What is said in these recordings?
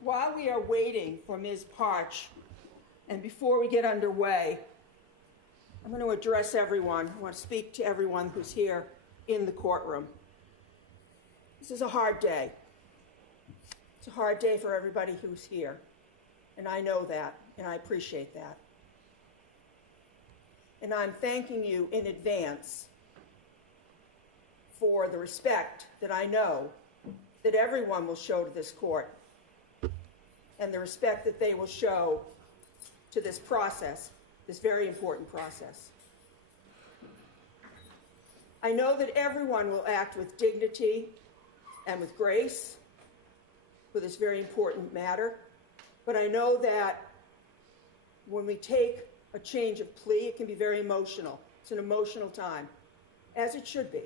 While we are waiting for Ms. Parch, and before we get underway, I'm going to address everyone. I want to speak to everyone who's here in the courtroom. This is a hard day. It's a hard day for everybody who's here, and I know that, and I appreciate that. And I'm thanking you in advance for the respect that I know that everyone will show to this court, and the respect that they will show to this process, this very important process. I know that everyone will act with dignity and with grace for this very important matter, but I know that when we take a change of plea, it can be very emotional. It's an emotional time, as it should be.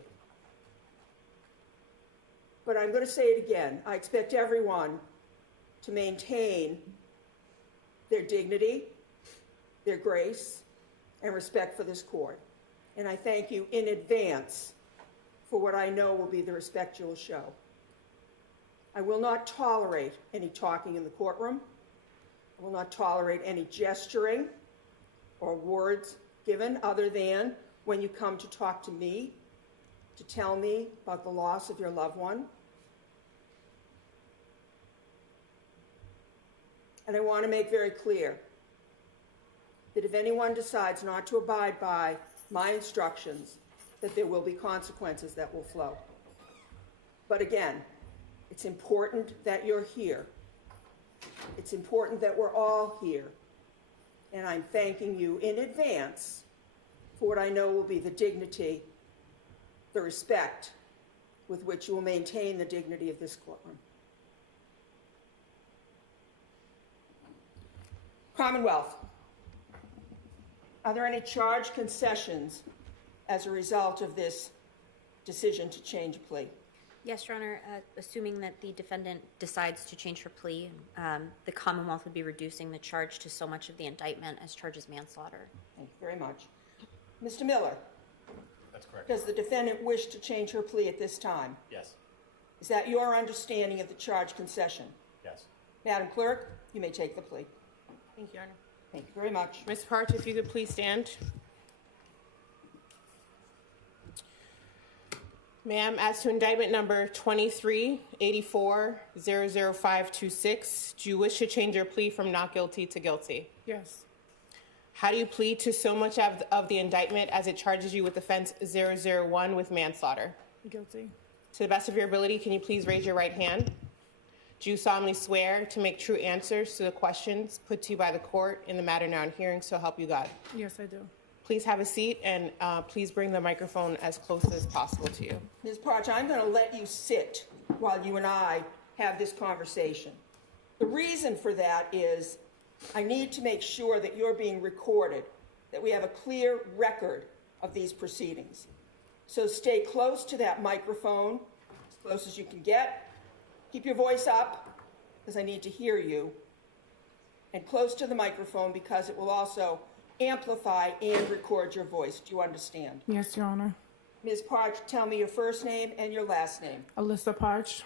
But I'm going to say it again. I expect everyone to maintain their dignity, their grace, and respect for this court. And I thank you in advance for what I know will be the respect you will show. I will not tolerate any talking in the courtroom. I will not tolerate any gesturing or words given other than when you come to talk to me, to tell me about the loss of your loved one. And I want to make very clear that if anyone decides not to abide by my instructions, that there will be consequences that will flow. But again, it's important that you're here. It's important that we're all here. And I'm thanking you in advance for what I know will be the dignity, the respect with which you will maintain the dignity of this courtroom. Commonwealth, are there any charge concessions as a result of this decision to change a plea? Yes, Your Honor. Assuming that the defendant decides to change her plea, the Commonwealth would be reducing the charge to so much of the indictment as charges manslaughter. Thank you very much. Mr. Miller? That's correct. Does the defendant wish to change her plea at this time? Yes. Is that your understanding of the charge concession? Yes. Madam Clerk, you may take the plea. Thank you, Your Honor. Thank you very much. Ms. Parch, if you could please stand. Ma'am, as to indictment number 23-84-00526, do you wish to change your plea from not guilty to guilty? Yes. How do you plead to so much of the indictment as it charges you with offense 001 with manslaughter? Guilty. To the best of your ability, can you please raise your right hand? Do you solemnly swear to make true answers to the questions put to you by the court in the matter now in hearing, so help you God? Yes, I do. Please have a seat, and please bring the microphone as close as possible to you. Ms. Parch, I'm going to let you sit while you and I have this conversation. The reason for that is I need to make sure that you're being recorded, that we have a clear record of these proceedings. So stay close to that microphone, as close as you can get. Keep your voice up, because I need to hear you, and close to the microphone because it will also amplify and record your voice. Do you understand? Yes, Your Honor. Ms. Parch, tell me your first name and your last name. Alyssa Parch.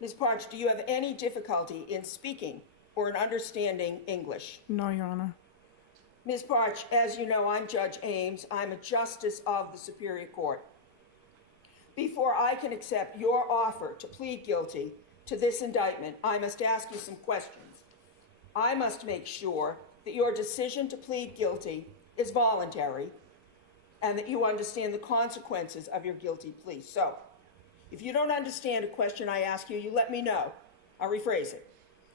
Ms. Parch, do you have any difficulty in speaking or in understanding English? No, Your Honor. Ms. Parch, as you know, I'm Judge Ames. I'm a justice of the Superior Court. Before I can accept your offer to plead guilty to this indictment, I must ask you some questions. I must make sure that your decision to plead guilty is voluntary and that you understand the consequences of your guilty plea. So, if you don't understand a question I ask you, you let me know. I'll rephrase it.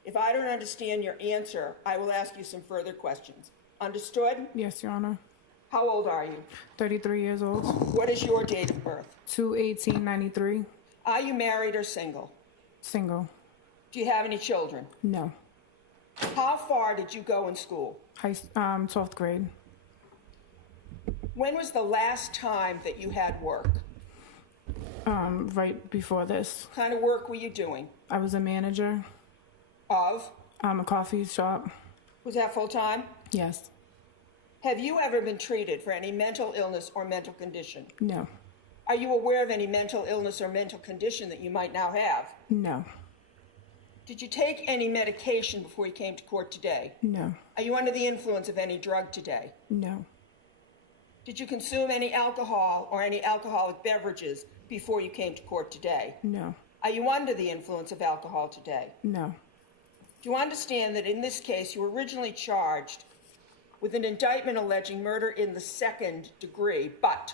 If I don't understand your answer, I will ask you some further questions. Understood? Yes, Your Honor. How old are you? 33 years old. What is your date of birth? 2/18/93. Are you married or single? Single. Do you have any children? No. How far did you go in school? 12th grade. When was the last time that you had work? Right before this. What kind of work were you doing? I was a manager. Of? A coffee shop. Was that full time? Yes. Have you ever been treated for any mental illness or mental condition? No. Are you aware of any mental illness or mental condition that you might now have? No. Did you take any medication before you came to court today? No. Are you under the influence of any drug today? No. Did you consume any alcohol or any alcoholic beverages before you came to court today? No. Are you under the influence of alcohol today? No. Do you understand that in this case you were originally charged with an indictment alleging murder in the second degree, but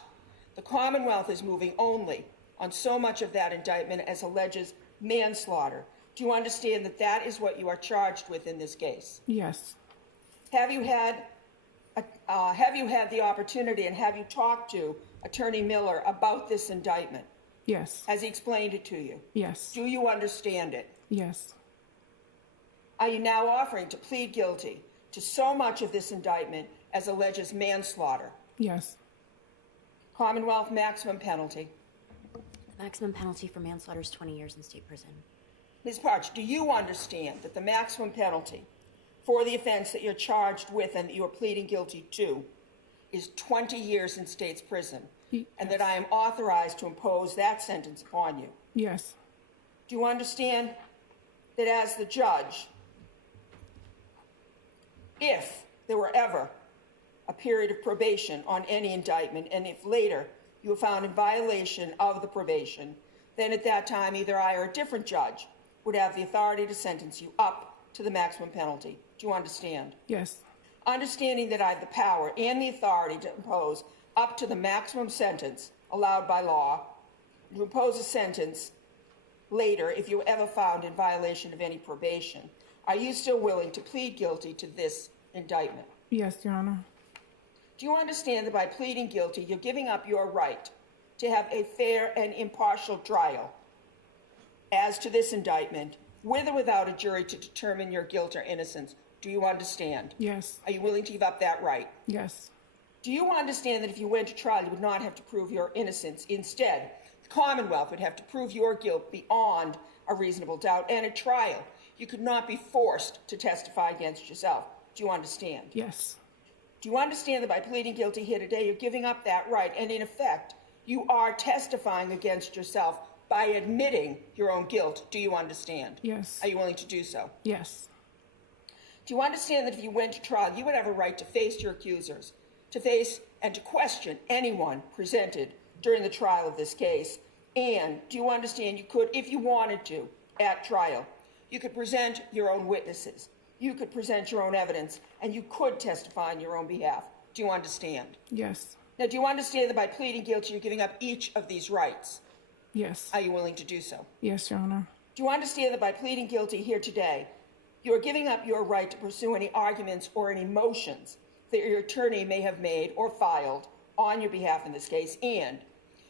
the Commonwealth is moving only on so much of that indictment as alleges manslaughter? Do you understand that that is what you are charged with in this case? Yes. Have you had the opportunity and have you talked to Attorney Miller about this indictment? Yes. Has he explained it to you? Yes. Do you understand it? Yes. Are you now offering to plead guilty to so much of this indictment as alleges manslaughter? Yes. Commonwealth maximum penalty. Maximum penalty for manslaughter is 20 years in state prison. Ms. Parch, do you understand that the maximum penalty for the offense that you're charged with and that you are pleading guilty to is 20 years in state's prison, and that I am authorized to impose that sentence upon you? Yes. Do you understand that as the judge, if there were ever a period of probation on any indictment, and if later you were found in violation of the probation, then at that time either I or a different judge would have the authority to sentence you up to the maximum penalty? Do you understand? Yes. Understanding that I have the power and the authority to impose up to the maximum sentence allowed by law, to impose a sentence later if you were ever found in violation of any probation, are you still willing to plead guilty to this indictment? Yes, Your Honor. Do you understand that by pleading guilty, you're giving up your right to have a fair and impartial trial as to this indictment, with or without a jury to determine your guilt or innocence? Do you understand? Yes. Are you willing to give up that right? Yes. Do you understand that if you went to trial, you would not have to prove your innocence? Instead, the Commonwealth would have to prove your guilt beyond a reasonable doubt, and at trial, you could not be forced to testify against yourself. Do you understand? Yes. Do you understand that by pleading guilty here today, you're giving up that right, and in effect, you are testifying against yourself by admitting your own guilt? Do you understand? Yes. Are you willing to do so? Yes. Do you understand that if you went to trial, you would have a right to face your accusers, to face and to question anyone presented during the trial of this case? And do you understand you could, if you wanted to, at trial, you could present your own witnesses, you could present your own evidence, and you could testify on your own behalf? Do you understand? Yes. Now, do you understand that by pleading guilty, you're giving up each of these rights? Yes. Are you willing to do so? Yes, Your Honor. Do you understand that by pleading guilty here today, you are giving up your right to pursue any arguments or any motions that your attorney may have made or filed on your behalf in this case, and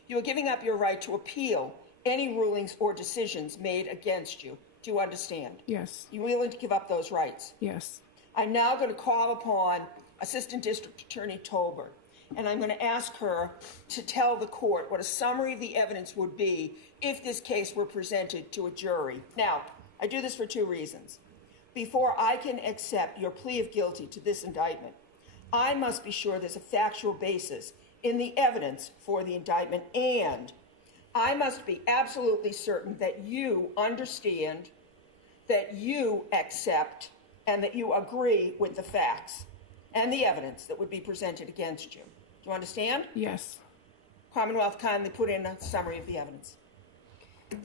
you are giving up your right to appeal any rulings or decisions made against you? Do you understand? Yes. You willing to give up those rights? Yes. I'm now going to call upon Assistant District Attorney Tolbert, and I'm going to ask her to tell the court what a summary of the evidence would be if this case were presented to a jury. Now, I do this for two reasons. Before I can accept your plea of guilty to this indictment, I must be sure there's a factual basis in the evidence for the indictment, and I must be absolutely certain that you understand, that you accept, and that you agree with the facts and the evidence that would be presented against you. Do you understand? Yes. Commonwealth, kindly put in a summary of the evidence.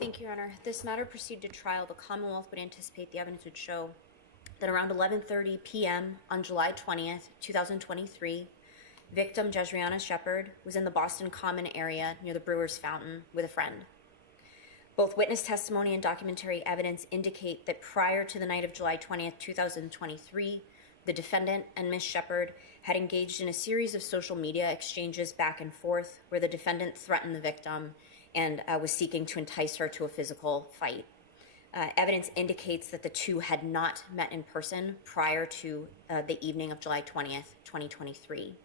Thank you, Your Honor. If this matter proceeded to trial, the Commonwealth would anticipate the evidence would show that around 11:30 p.m. on July 20th, 2023, victim Jezriana Shepard was in the Boston Common area near the Brewers Fountain with a friend. Both witness testimony and documentary evidence indicate that prior to the night of July 20th, 2023, the defendant and Ms. Shepard had engaged in a series of social media exchanges back and forth where the defendant threatened the victim and was seeking to entice her to a physical fight. Evidence indicates that the two had not met in person prior to the evening of July 20th, 2023.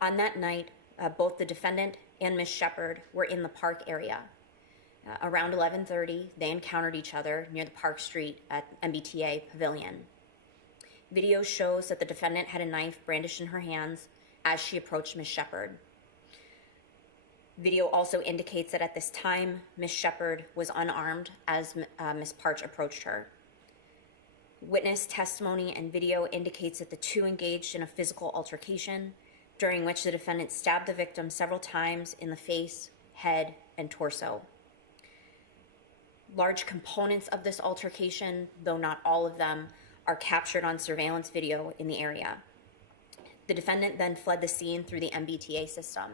On that night, both the defendant and Ms. Shepard were in the park area. Around 11:30, they encountered each other near the Park Street MBTA Pavilion. Video shows that the defendant had a knife brandished in her hands as she approached Ms. Shepard. Video also indicates that at this time, Ms. Shepard was unarmed as Ms. Parch approached her. Witness testimony and video indicates that the two engaged in a physical altercation, during which the defendant stabbed the victim several times in the face, head, and torso. Large components of this altercation, though not all of them, are captured on surveillance video in the area. The defendant then fled the scene through the MBTA system.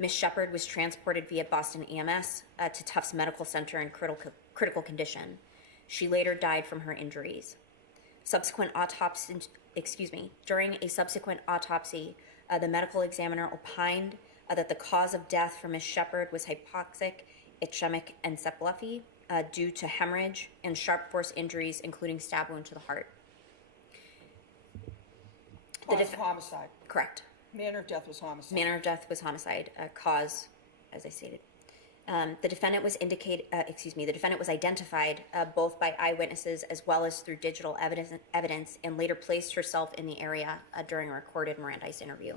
Ms. Shepard was transported via Boston EMS to Tufts Medical Center in critical condition. She later died from her injuries. During a subsequent autopsy, the medical examiner opined that the cause of death for Ms. Shepard was hypoxic ischemic encephalopathy due to hemorrhage and sharp force injuries, including stab wound to the heart. Homicide. Correct. Manner of death was homicide. Manner of death was homicide. Cause, as I stated. The defendant was identified both by eyewitnesses as well as through digital evidence, and later placed herself in the area during a recorded Mirandized interview.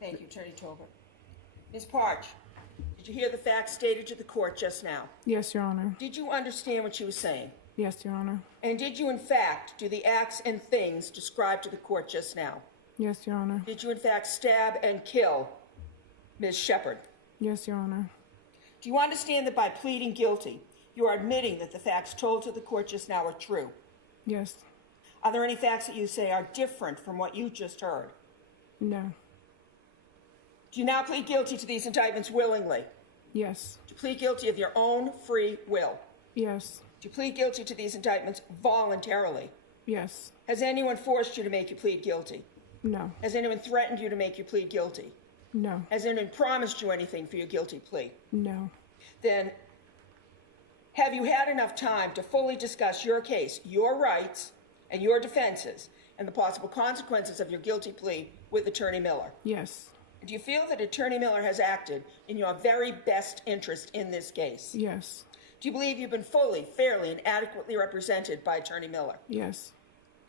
Thank you, Attorney Tolbert. Ms. Parch, did you hear the facts stated to the court just now? Yes, Your Honor. Did you understand what she was saying? Yes, Your Honor. And did you, in fact, do the acts and things described to the court just now? Yes, Your Honor. Did you, in fact, stab and kill Ms. Shepard? Yes, Your Honor. Do you understand that by pleading guilty, you are admitting that the facts told to the court just now are true? Yes. Are there any facts that you say are different from what you just heard? No. Do you now plead guilty to these indictments willingly? Yes. Do you plead guilty of your own free will? Yes. Do you plead guilty to these indictments voluntarily? Yes. Has anyone forced you to make you plead guilty? No. Has anyone threatened you to make you plead guilty? No. Has anyone promised you anything for your guilty plea? No. Then, have you had enough time to fully discuss your case, your rights, and your defenses, and the possible consequences of your guilty plea with Attorney Miller? Yes. Do you feel that Attorney Miller has acted in your very best interest in this case? Yes. Do you believe you've been fully, fairly, and adequately represented by Attorney Miller? Yes.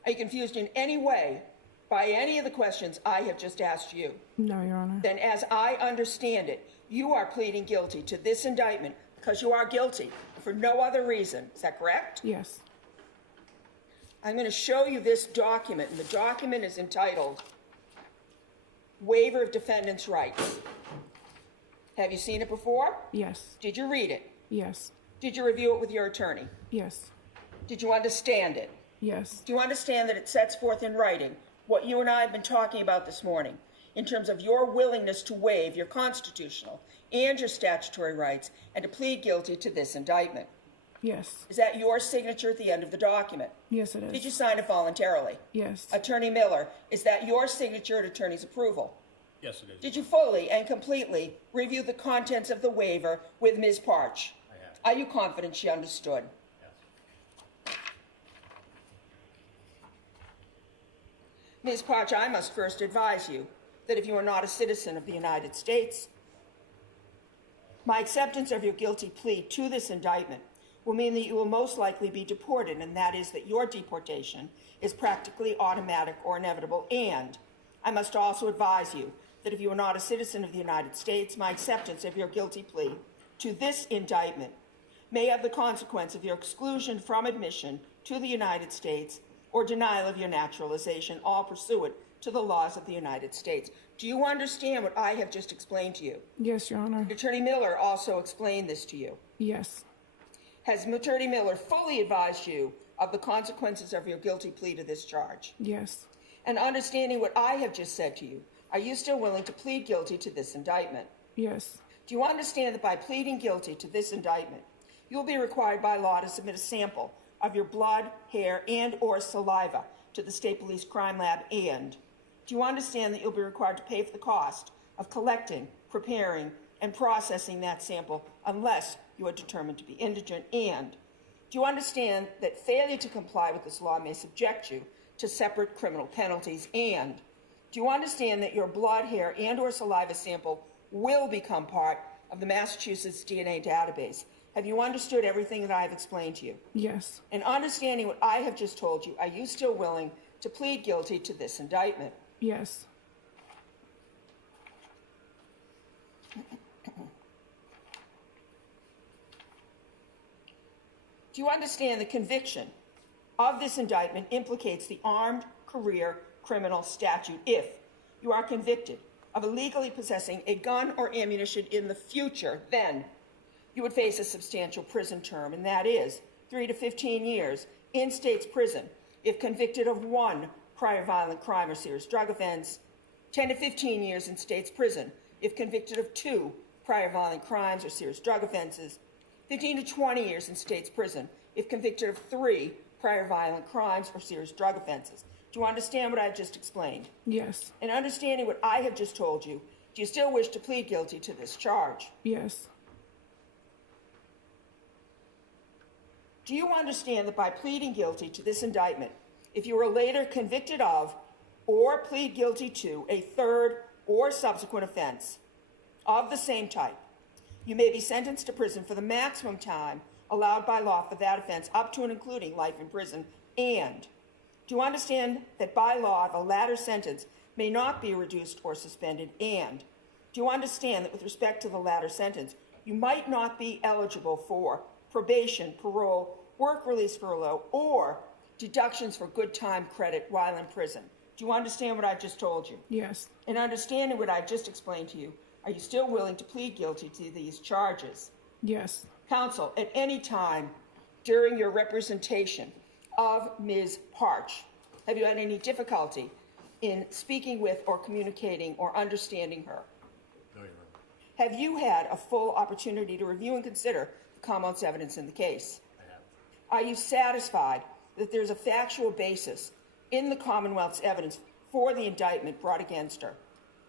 Are you confused in any way by any of the questions I have just asked you? No, Your Honor. Then, as I understand it, you are pleading guilty to this indictment because you are guilty for no other reason. Is that correct? Yes. I'm going to show you this document, and the document is entitled Waiver of Defendant's Rights. Have you seen it before? Yes. Did you read it? Yes. Did you review it with your attorney? Yes. Did you understand it? Yes. Do you understand that it sets forth in writing what you and I have been talking about this morning in terms of your willingness to waive your constitutional and your statutory rights and to plead guilty to this indictment? Yes. Is that your signature at the end of the document? Yes, it is. Did you sign it voluntarily? Yes. Attorney Miller, is that your signature at attorney's approval? Yes, it is. Did you fully and completely review the contents of the waiver with Ms. Parch? I have. Are you confident she understood? Yes. Ms. Parch, I must first advise you that if you are not a citizen of the United States, my acceptance of your guilty plea to this indictment will mean that you will most likely be deported, and that is that your deportation is practically automatic or inevitable. And I must also advise you that if you are not a citizen of the United States, my acceptance of your guilty plea to this indictment may have the consequence of your exclusion from admission to the United States or denial of your naturalization, all pursuant to the laws of the United States. Do you understand what I have just explained to you? Yes, Your Honor. Attorney Miller also explained this to you. Yes. Has Attorney Miller fully advised you of the consequences of your guilty plea to this charge? Yes. And understanding what I have just said to you, are you still willing to plead guilty to this indictment? Yes. Do you understand that by pleading guilty to this indictment, you will be required by law to submit a sample of your blood, hair, and or saliva to the State Police Crime Lab? And do you understand that you'll be required to pay for the cost of collecting, preparing, and processing that sample unless you are determined to be indigent? And do you understand that failure to comply with this law may subject you to separate criminal penalties? And do you understand that your blood, hair, and or saliva sample will become part of the Massachusetts DNA database? Have you understood everything that I have explained to you? Yes. And understanding what I have just told you, are you still willing to plead guilty to this indictment? Yes. Do you understand the conviction of this indictment implicates the Armed Career Criminal Statute if you are convicted of illegally possessing a gun or ammunition in the future, then you would face a substantial prison term, and that is 3 to 15 years in state's prison if convicted of one prior violent crime or serious drug offense, 10 to 15 years in state's prison if convicted of 2 prior violent crimes or serious drug offenses, 15 to 20 years in state's prison if convicted of 3 prior violent crimes or serious drug offenses. Do you understand what I've just explained? Yes. And understanding what I have just told you, do you still wish to plead guilty to this charge? Yes. Do you understand that by pleading guilty to this indictment, if you are later convicted of or plead guilty to a third or subsequent offense of the same type, you may be sentenced to prison for the maximum time allowed by law for that offense, up to and including life in prison? And do you understand that by law the latter sentence may not be reduced or suspended? And do you understand that with respect to the latter sentence, you might not be eligible for probation, parole, work release, furlough, or deductions for good time credit while in prison? Do you understand what I've just told you? Yes. And understanding what I've just explained to you, are you still willing to plead guilty to these charges? Yes. Counsel, at any time during your representation of Ms. Parch, have you had any difficulty in speaking with or communicating or understanding her? No, Your Honor. Have you had a full opportunity to review and consider the Commonwealth's evidence in the case? I have. Are you satisfied that there's a factual basis in the Commonwealth's evidence for the indictment brought against her?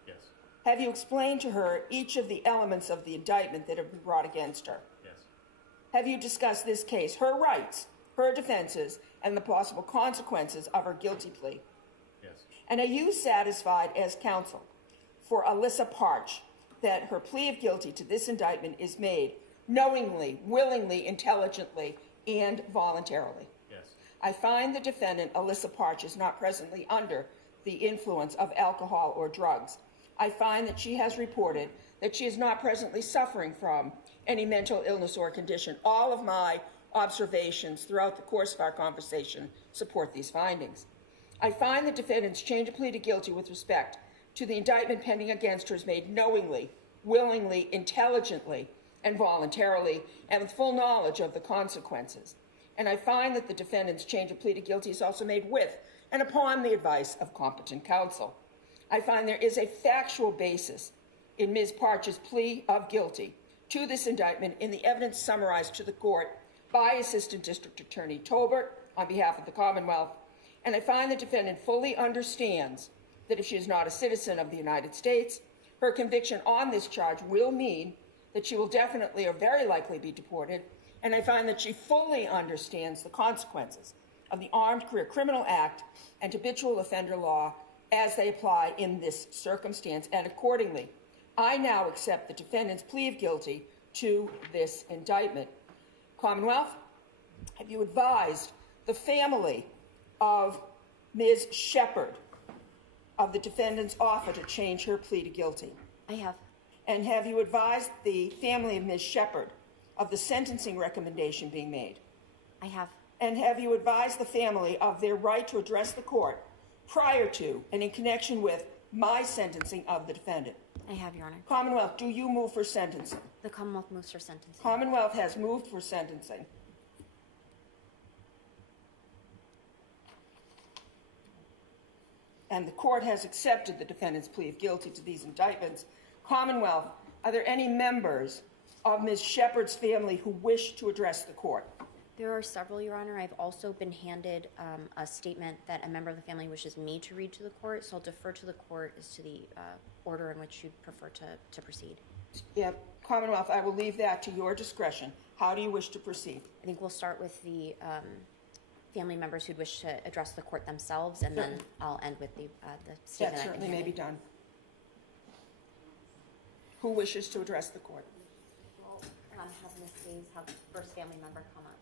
Yes. Have you explained to her each of the elements of the indictment that have been brought against her? Yes. Have you discussed this case, her rights, her defenses, and the possible consequences of her guilty plea? Yes. And are you satisfied as counsel for Alyssa Parch that her plea of guilty to this indictment is made knowingly, willingly, intelligently, and voluntarily? Yes. I find the defendant, Alyssa Parch, is not presently under the influence of alcohol or drugs. I find that she has reported that she is not presently suffering from any mental illness or condition. All of my observations throughout the course of our conversation support these findings. I find the defendant's change of plea to guilty with respect to the indictment pending against her is made knowingly, willingly, intelligently, and voluntarily, and with full knowledge of the consequences. And I find that the defendant's change of plea to guilty is also made with and upon the advice of competent counsel. I find there is a factual basis in Ms. Parch's plea of guilty to this indictment in the evidence summarized to the court by Assistant District Attorney Tolbert on behalf of the Commonwealth. And I find the defendant fully understands that if she is not a citizen of the United States, her conviction on this charge will mean that she will definitely or very likely be deported. And I find that she fully understands the consequences of the Armed Career Criminal Act and habitual offender law as they apply in this circumstance. And accordingly, I now accept the defendant's plea of guilty to this indictment. Commonwealth, have you advised the family of Ms. Shepard of the defendant's offer to change her plea to guilty? I have. And have you advised the family of Ms. Shepard of the sentencing recommendation being made? I have. And have you advised the family of their right to address the court prior to and in connection with my sentencing of the defendant? I have, Your Honor. Commonwealth, do you move for sentencing? The Commonwealth moves for sentencing. Commonwealth has moved for sentencing. And the court has accepted the defendant's plea of guilty to these indictments. Commonwealth, are there any members of Ms. Shepard's family who wish to address the court? There are several, Your Honor. I've also been handed a statement that a member of the family wishes me to read to the court, so I'll defer to the court as to the order in which you'd prefer to proceed. Yeah, Commonwealth, I will leave that to your discretion. How do you wish to proceed? I think we'll start with the family members who'd wish to address the court themselves, and then I'll end with the statement. That certainly may be done. Who wishes to address the court? We'll have Ms. Hayes have the first family member come up.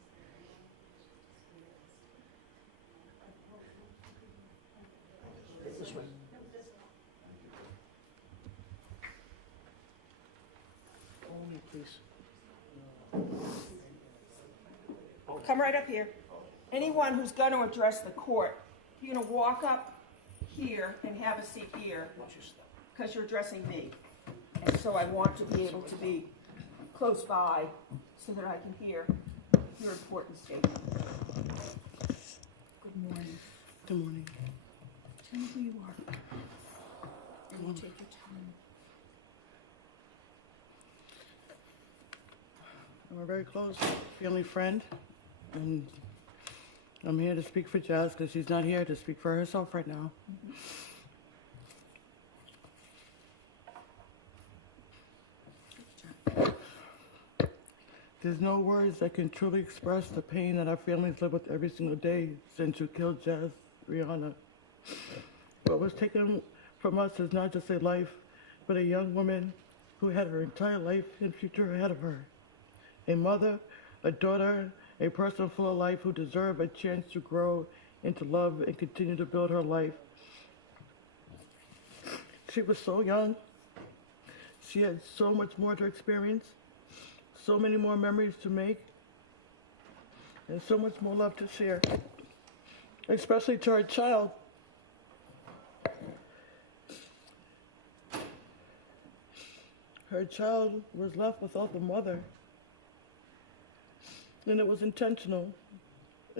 This way. Call me, please. Come right up here. Anyone who's going to address the court, you're going to walk up here and have a seat here because you're addressing me. And so I want to be able to be close by so that I can hear your important statement. Good morning. Good morning. Tell me who you are. And you take your time. I'm a very close family friend, and I'm here to speak for Jazz because she's not here to speak for herself right now. There's no words that can truly express the pain that our families live with every single day since you killed Jazz Rihanna. What was taken from us is not just a life, but a young woman who had her entire life and future ahead of her. A mother, a daughter, a person full of life who deserved a chance to grow and to love and continue to build her life. She was so young. She had so much more to experience, so many more memories to make, and so much more love to share, especially to her child. Her child was left without the mother, and it was intentional.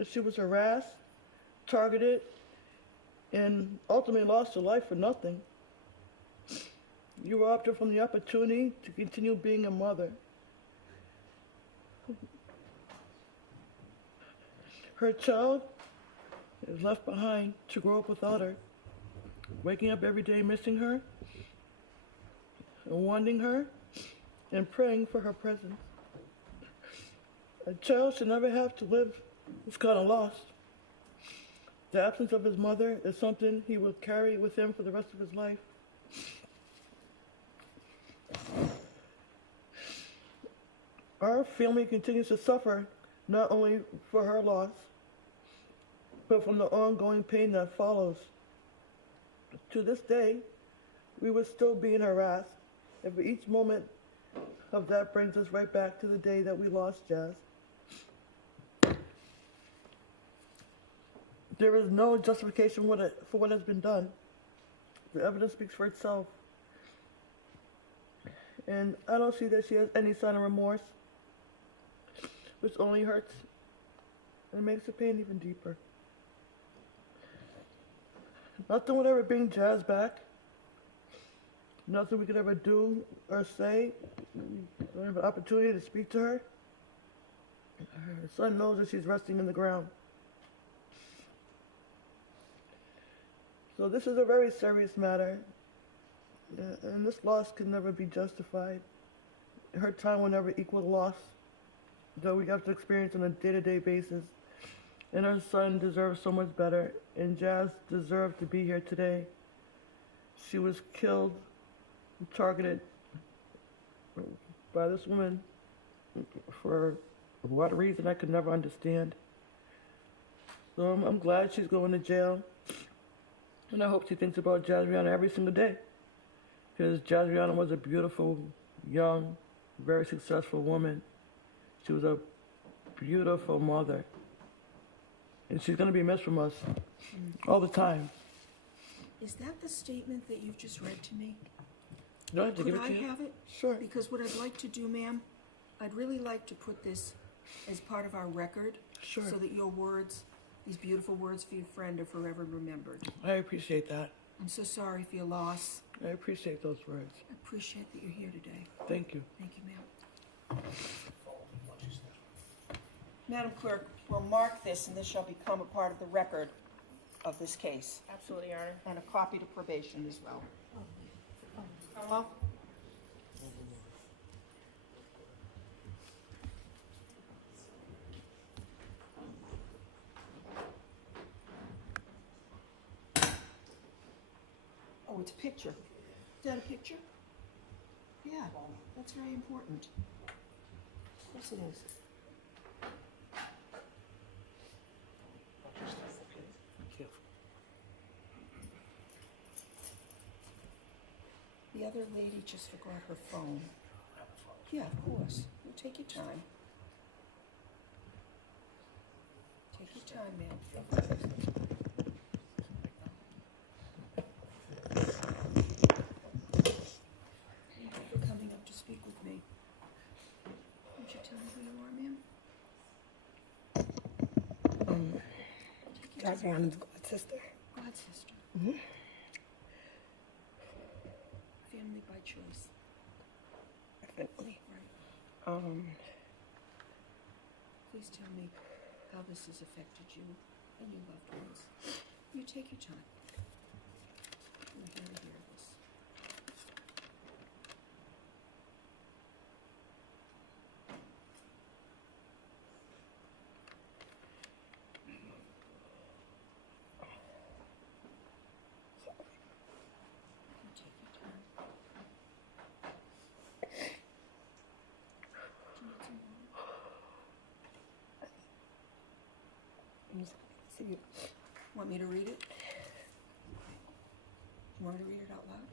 She was harassed, targeted, and ultimately lost her life for nothing. You robbed her from the opportunity to continue being a mother. Her child is left behind to grow up without her, waking up every day missing her, and wanting her, and praying for her presence. A child should never have to live this kind of loss. The absence of his mother is something he will carry with him for the rest of his life. Our family continues to suffer not only for her loss, but from the ongoing pain that follows. To this day, we were still being harassed, and for each moment of that brings us right back to the day that we lost Jazz. There is no justification for what has been done. The evidence speaks for itself. And I don't see that she has any sign of remorse, which only hurts and makes the pain even deeper. Nothing would ever bring Jazz back. Nothing we could ever do or say. We don't have an opportunity to speak to her. Her son knows that she's resting in the ground. So this is a very serious matter, and this loss can never be justified. Her time will never equal the loss that we have to experience on a day-to-day basis. And her son deserves so much better, and Jazz deserved to be here today. She was killed, targeted by this woman for what reason I could never understand. So I'm glad she's going to jail, and I hope she thinks about Jazz Rihanna every single day, because Jazz Rihanna was a beautiful, young, very successful woman. She was a beautiful mother. And she's going to be missed from us all the time. Is that the statement that you've just read to me? Do I have to give Could it I to you? have it? Sure. Because what I'd like to do, ma'am, I'd really like to put this as part of our record. Sure. So that your words, these beautiful words for your friend, are forever remembered. I appreciate that. I'm so sorry for your loss. I appreciate those words. I appreciate that you're here today. Thank you. Thank you, ma'am. Madam Clerk, we'll mark this, and this shall become a part of the record of this case, Absolutely, Your Honor. and a copy to probation as well. Hello? Oh, it's a picture. Is that a picture? Yeah, that's very important. Of course it is. The other lady just forgot her phone. Yeah, of course. You take your time. Take your time, man. Thank you for coming up to speak with me. Won't you tell me who you are, ma'am? Javiana's god sister. God, sister. Family by choice. Definitely. Right. Please tell me how this has affected you and your loved ones. You take your time. I'm here to hear this. You take your time. Do you need some water? See you. Want me to read it? You want me to read it out loud?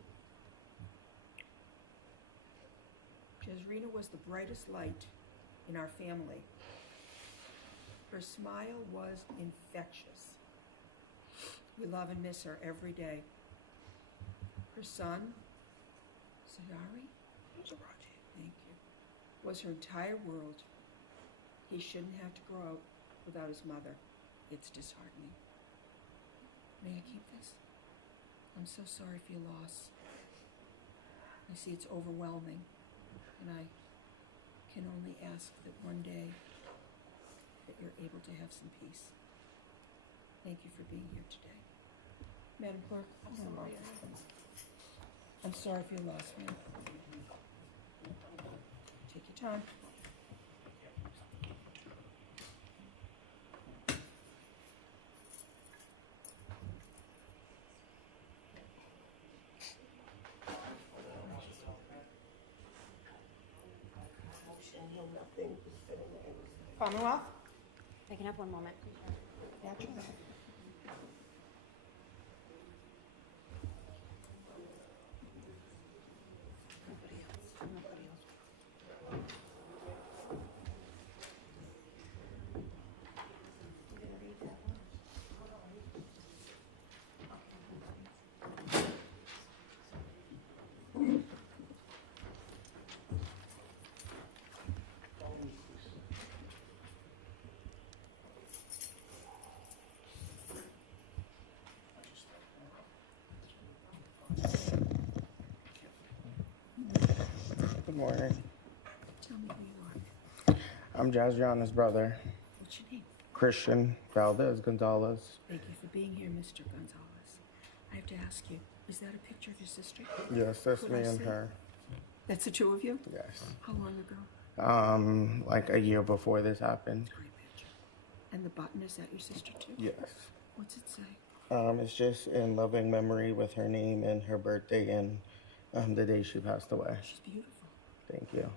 Jezrina was the brightest light in our family. Her smile was infectious. We love and miss her every day. Her son, Sayari, thank you, was her entire world. He shouldn't have to grow up without his mother. It's disheartening. May I keep this? I'm so sorry for your loss. I see it's overwhelming, and I can only ask that one day that you're able to have some peace. Thank you for being here today. Madam Clerk, I'm sorry for your loss, ma'am. Take your time. Commonwealth? I can have one moment. Good morning. Tell me who you are. I'm Jaziana's brother, What's your name? Christian Valdez Gonzalez. Thank you for being here, Mr. Gonzalez. I have to ask you, is that a picture of your sister? Yes, that's Could me I and see? her. That's the two of you? Yes. How long ago? Like a year before this happened. Great picture. And the button, is that your sister too? Yes. What's it say? It's just in loving memory with her name and her birthday and the day she passed away. She's beautiful. Thank you.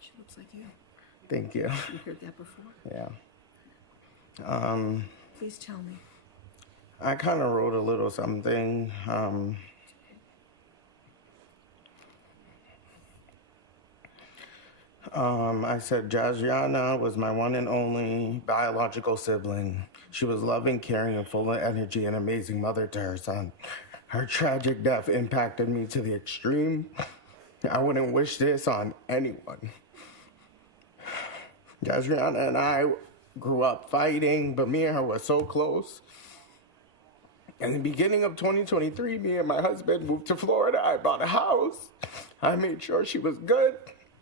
She looks like you. Thank you. You heard that before? Yeah. Please tell me. I kind of wrote a little something. I said Jaziana was my one and only biological sibling. She was loving, caring, and full of energy, and amazing mother to her son. Her tragic death impacted me to the extreme. I wouldn't wish this on anyone. Jaziana and I grew up fighting, but me and her were so close. In the beginning of 2023, me and my husband moved to Florida. I bought a house. I made sure she was good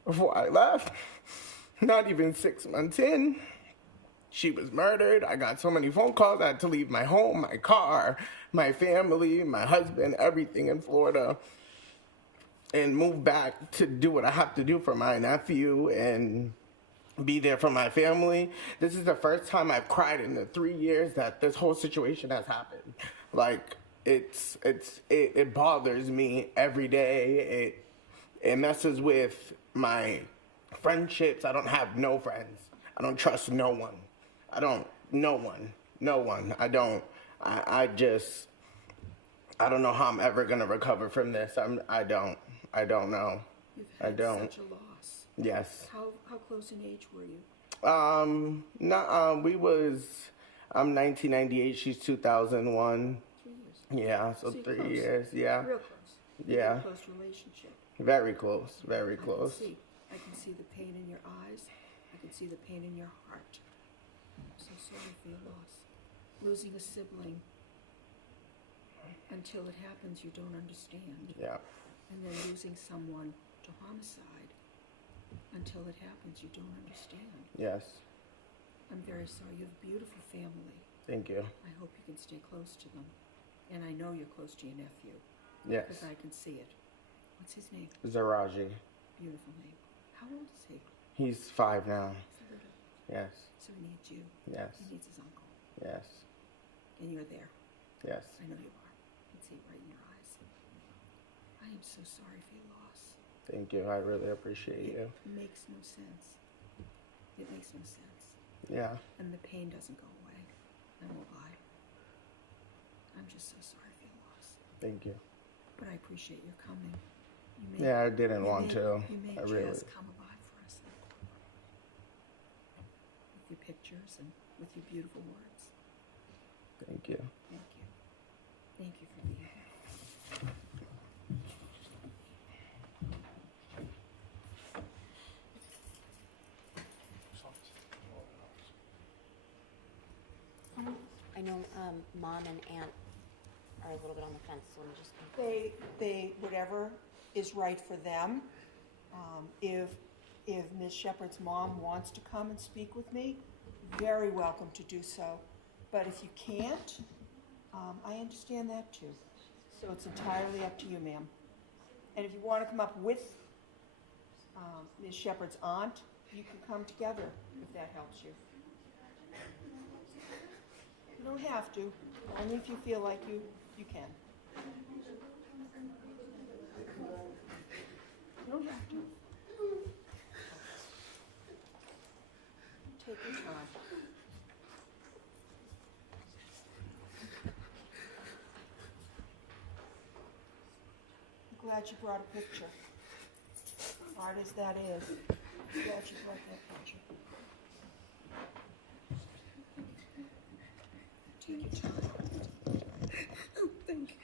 before I left. Not even 6 months in, she was murdered. I got so many phone calls. I had to leave my home, my car, my family, my husband, everything in Florida, and move back to do what I have to do for my nephew and be there for my family. This is the first time I've cried in the 3 years that this whole situation has happened. Like, it bothers me every day. It messes with my friendships. I don't have no friends. I don't trust no one. No one. I don't know how I'm ever gonna recover from this. I don't know. You've had such a loss. Yes. How close in age were you? I'm 1998, she's 2001. 3 years. Yeah, so you're 3 close. years, yeah. Real close. Yeah. Real close relationship. Very close, very close. I can see the pain in your eyes. I can see the pain in your heart. I'm so sorry for your loss. Losing a sibling. Until it happens, you don't understand. Yeah, And then losing someone to homicide. Until it happens, you don't understand. yes. I'm very sorry. You have a beautiful family. Thank you. I hope you can stay close to them. And I know you're close to your nephew. Yes. Because I can see it. What's his name? Zaraji. Beautiful name. How old is he? He's 5 now. He's little. Yes, So he needs you. yes, He needs his uncle. yes, And you're there. yes. I know you are. I can see it right in your eyes. I am so sorry for your loss. Thank you. I really appreciate you. It makes no sense. It makes no sense. Yeah, And the pain doesn't go away. I won't lie. I'm just so sorry for your loss. thank you. But I appreciate your coming. Yeah, I didn't want to. You made I really. Jazz come alive for us. With your pictures and with your beautiful words. Thank you. Thank you. Thank you for being here. I know mom and aunt are a little bit on the fence, so let me just. They, whatever is right for them. If Ms. Shepherd's mom wants to come and speak with me, very welcome to do so. But if you can't, I understand that too. So it's entirely up to you, ma'am. And if you want to come up with Ms. Shepherd's aunt, you can come together if that helps you. You don't have to, only if you feel like you can. You don't have to. Take your time. I'm glad you brought a picture. Hard as that is, I'm glad you brought that picture. Take your time. Thank you.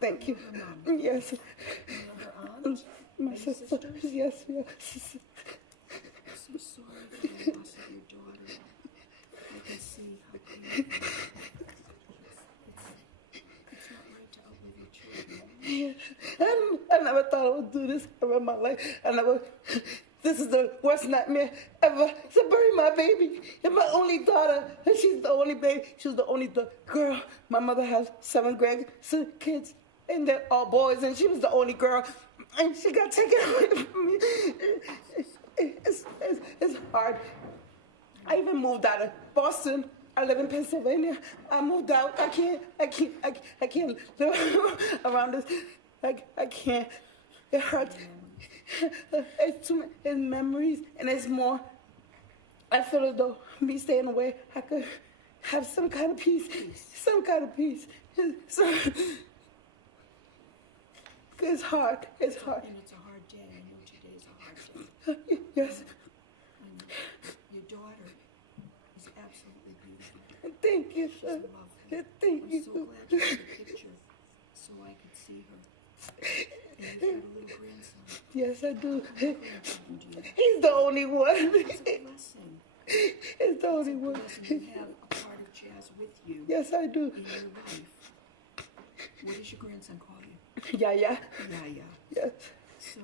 Thank you. Her mom. Yes, You know her aunt? my Any sister. sisters? Yes, yes. I'm so sorry for the loss of your daughter. I can see how painful. It's not right to outlive your children. I never thought I would do this ever in my life. This is the worst nightmare ever. To bury my baby and my only daughter. And she's the only baby. She's the only girl. My mother has 7 kids, and they're all boys, and she was the only girl. And she got taken away from me. It's hard. I even moved out of Boston. I live in Pennsylvania. I moved out. I can't live around this. I can't. It hurts. It's memories, and it's more. I feel as though me staying away, I could have some kind of peace. Some kind of peace. It's hard. It's hard. And it's a hard day. I know today's a hard day. Yes. I know. Your daughter is absolutely beautiful. Thank you, She's sir. lovely. Thank I'm you. so glad you had a picture so I could see her. And you've got a little grandson. Yes, I do. How many grandchildren do you have? He's the only one. It's a blessing. He's the only one. Blessing. You have a part of Jazz with you Yes, I do. in your life. What does your grandson call you? Yeah. Yeah. Yes. So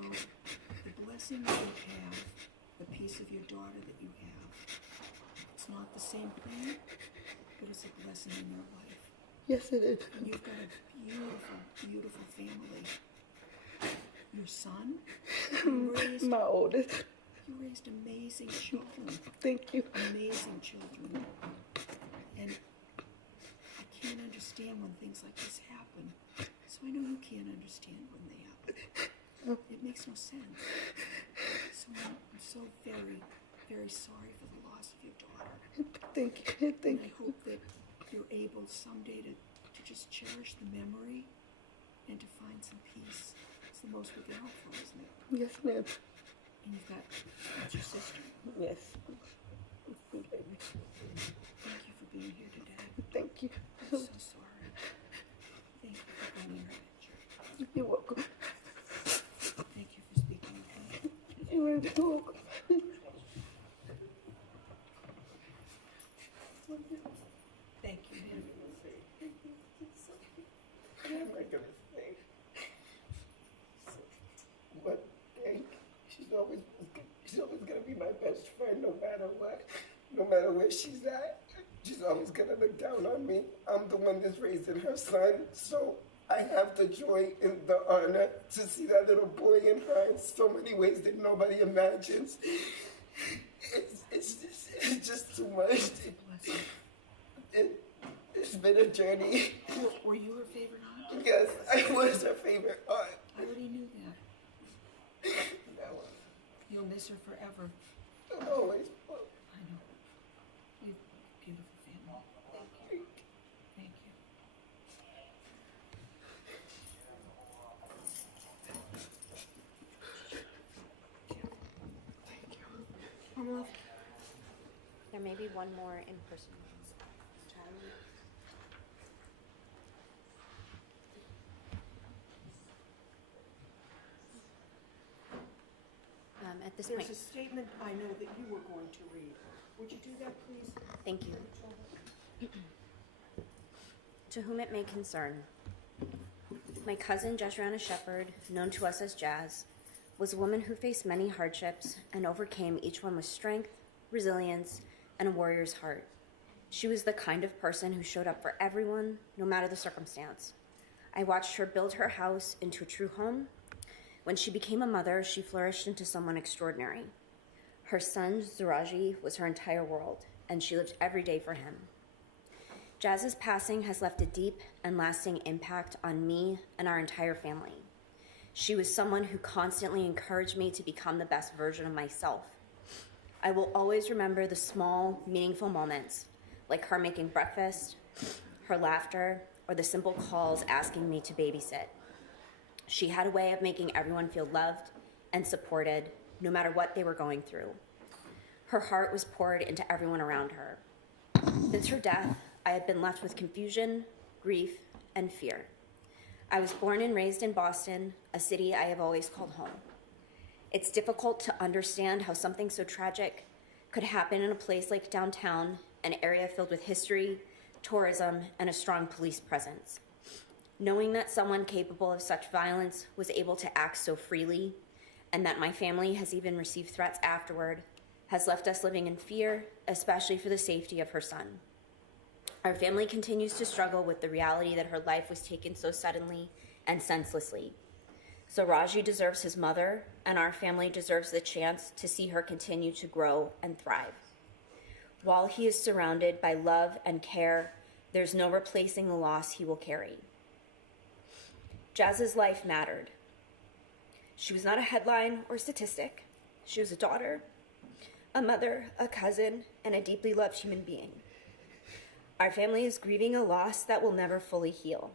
the blessing that you have, the piece of your daughter that you have, it's not the same thing, but it's a blessing in your life. Yes, it is. And you've got a beautiful, beautiful family. Your son, My oldest. you raised amazing children, Thank you. amazing children. And I can't understand when things like this happen. So I know you can't understand when they happen. It makes no sense. So I'm so very, very sorry for the loss of your daughter. Thank you. And Thank I you. hope that you're able someday to just cherish the memory and to find some peace. It's the most we can hope for, isn't it? Yes, ma'am. And that's your sister. Yes. Thank you for being here today. Thank you. I'm so sorry. Thank you for bringing her to church. You're welcome. Thank you for speaking with me. You're welcome. Thank you, ma'am. What am I gonna say? But thank. She's always gonna be my best friend, no matter what. No matter where she's at, she's always gonna look down on me. I'm the one that's raising her son, so I have the joy and the honor to see that little boy in her in so many ways that nobody imagines. It's just too much. Bless you. It's been a journey. Were you her favorite aunt? Yes, I was her favorite aunt. I already knew that. Now, You'll miss her forever. I'm always. I know. You have a beautiful family. Thank you. Thank you. Mama, There may be one more in person. At this there's point, a statement I know that you were going to read. Would you do that, please? thank you. To whom it may concern, my cousin Jezriana Shepherd, known to us as Jazz, was a woman who faced many hardships and overcame each one with strength, resilience, and a warrior's heart. She was the kind of person who showed up for everyone, no matter the circumstance. I watched her build her house into a true home. When she became a mother, she flourished into someone extraordinary. Her son, Zuraji, was her entire world, and she lived every day for him. Jazz's passing has left a deep and lasting impact on me and our entire family. She was someone who constantly encouraged me to become the best version of myself. I will always remember the small, meaningful moments, like her making breakfast, her laughter, or the simple calls asking me to babysit. She had a way of making everyone feel loved and supported, no matter what they were going through. Her heart was poured into everyone around her. Since her death, I have been left with confusion, grief, and fear. I was born and raised in Boston, a city I have always called home. It's difficult to understand how something so tragic could happen in a place like downtown, an area filled with history, tourism, and a strong police presence. Knowing that someone capable of such violence was able to act so freely, and that my family has even received threats afterward, has left us living in fear, especially for the safety of her son. Our family continues to struggle with the reality that her life was taken so suddenly and senselessly. So Raji deserves his mother, and our family deserves the chance to see her continue to grow and thrive. While he is surrounded by love and care, there's no replacing the loss he will carry. Jazz's life mattered. She was not a headline or statistic. She was a daughter, a mother, a cousin, and a deeply loved human being. Our family is grieving a loss that will never fully heal.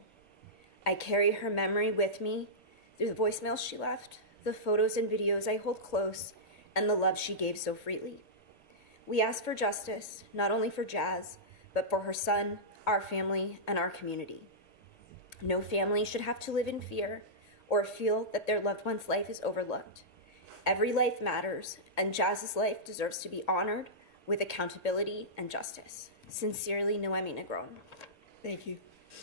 I carry her memory with me through the voicemails she left, the photos and videos I hold close, and the love she gave so freely. We ask for justice, not only for Jazz, but for her son, our family, and our community. No family should have to live in fear or feel that their loved one's life is overlooked. Every life matters, and Jazz's life deserves to be honored with accountability and justice. Sincerely, Noemi Negron. Thank you.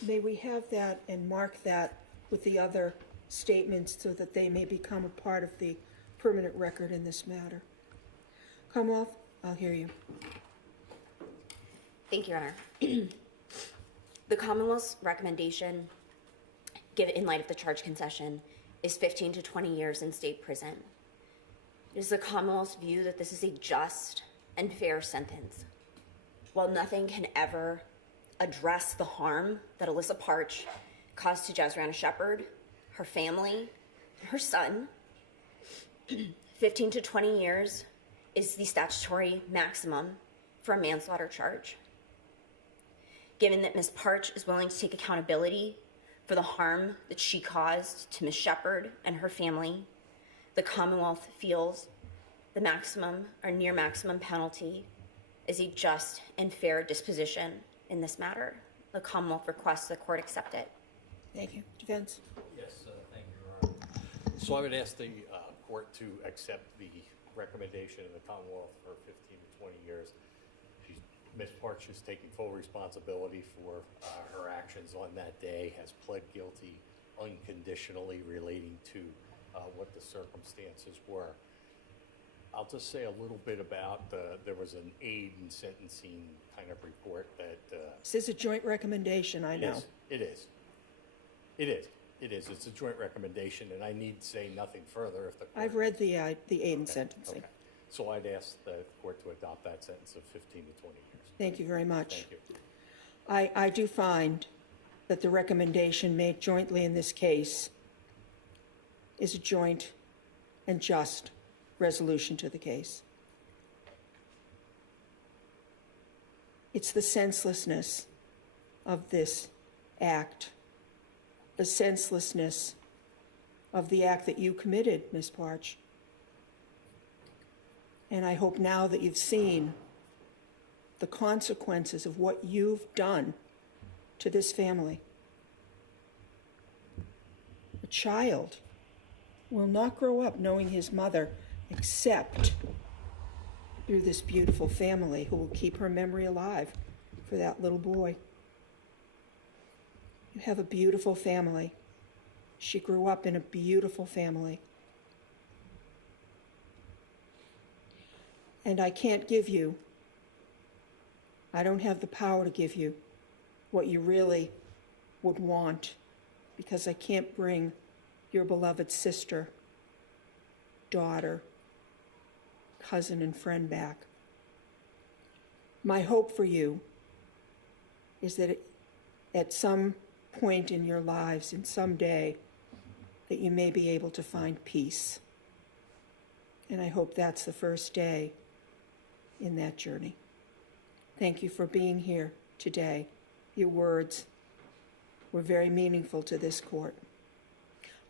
May we have that and mark that with the other statements so that they may become a part of the permanent record in this matter. Commonwealth, I'll hear you. Thank you, Your Honor. The Commonwealth's recommendation, given in light of the charge concession, is 15 to 20 years in state prison. It is the Commonwealth's view that this is a just and fair sentence. While nothing can ever address the harm that Alyssa Parch caused to Jezriana Shepherd, her family, her son, 15 to 20 years is the statutory maximum for a manslaughter charge. Given that Ms. Parch is willing to take accountability for the harm that she caused to Ms. Shepard and her family, the Commonwealth feels the maximum or near maximum penalty is a just and fair disposition in this matter. The Commonwealth requests the court accept it. Thank you. Defense? Yes, thank you, Your Honor. So I would ask the court to accept the recommendation of the Commonwealth for 15 to 20 years. Ms. Parch is taking full responsibility for her actions on that day, has pled guilty unconditionally relating to what the circumstances were. I'll just say a little bit about there was an aid in sentencing kind of report that. This is a joint recommendation, I know. It is. It's a joint recommendation, and I need say nothing further if the court. I've read the aid in sentencing. Okay. So I'd ask the court to adopt that sentence of 15 to 20 years. Thank you very much. Thank you. I do find that the recommendation made jointly in this case is a joint and just resolution to the case. It's the senselessness of this act, the senselessness of the act that you committed, Ms. Parch. And I hope now that you've seen the consequences of what you've done to this family. A child will not grow up knowing his mother except through this beautiful family who will keep her memory alive for that little boy. You have a beautiful family. She grew up in a beautiful family. And I can't give you, I don't have the power to give you what you really would want, because I can't bring your beloved sister, daughter, cousin, and friend back. My hope for you is that at some point in your lives, in some day, that you may be able to find peace. And I hope that's the first day in that journey. Thank you for being here today. Your words were very meaningful to this court.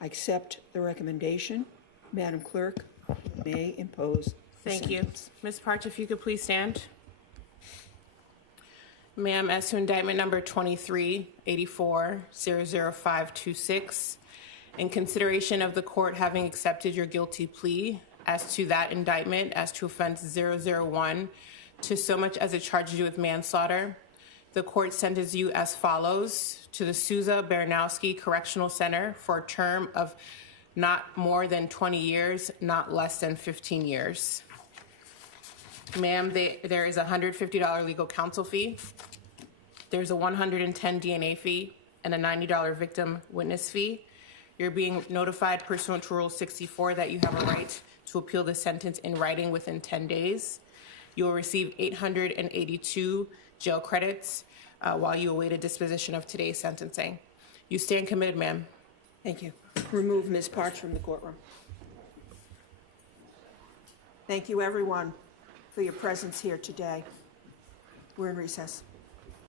I accept the recommendation. Madam Clerk, you may impose the Thank you. sentence. Ms. Parch, if you could please stand. Ma'am, as to indictment number 23-84-00526, in consideration of the court having accepted your guilty plea as to that indictment as to offense 001 to so much as it charges you with manslaughter, the court sentences you as follows to the Sousa Baranowski Correctional Center for a term of not more than 20 years, not less than 15 years. Ma'am, there is a $150 legal counsel fee. There's a $110 DNA fee and a $90 victim witness fee. You're being notified pursuant to Rule 64 that you have a right to appeal the sentence in writing within 10 days. You will receive 882 jail credits while you await a disposition of today's sentencing. You stand committed, ma'am. Thank you. Remove Ms. Parch from the courtroom. Thank you, everyone, for your presence here today. We're in recess.